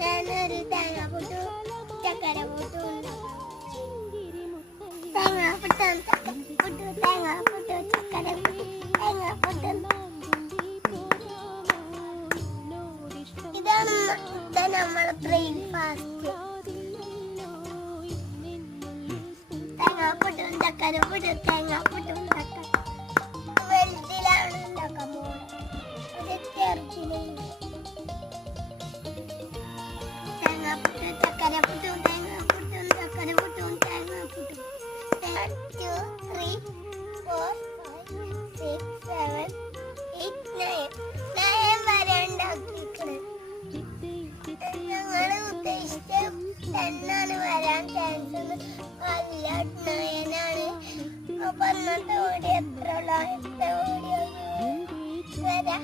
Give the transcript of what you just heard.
ഞാനൊരു തേങ്ങാപ്പുട്ടു ചക്കര പുട്ടു തേങ്ങാപ്പുട്ടു തേങ്ങാപ്പുട്ടു ചക്കര പുട്ടു തേങ്ങാപ്പുട്ടു. ഇതാണ് നമ്മളെ ബ്രേക്ക്ഫാസ്റ്റ്. തേങ്ങാപ്പുട്ടും ചക്കര പുട്ടു തേങ്ങാപ്പുട്ടും ചക്കര വെള്ളത്തിലാണ് ഉണ്ടാക്കാൻ പോകുന്നത്. ഒരു ചെറുക്കിലുണ്ട് തേങ്ങാപ്പുട്ടും ചക്കര പുട്ടും തേങ്ങാപ്പുട്ടും ചക്കര പുട്ടും തേങ്ങാപ്പുട്ടും. 1 2 3 4 5 6 7 8 9 വരെ ഉണ്ടാക്കിയിട്ടുണ്ട്. ഞങ്ങൾ ഉദ്ദേശിച്ച 10 വരാൻ ചാൻസ് അല്ല, 9. അപ്പൊ അന്നത്തെ ഓടി എത്ര വീഡിയോ വരാം.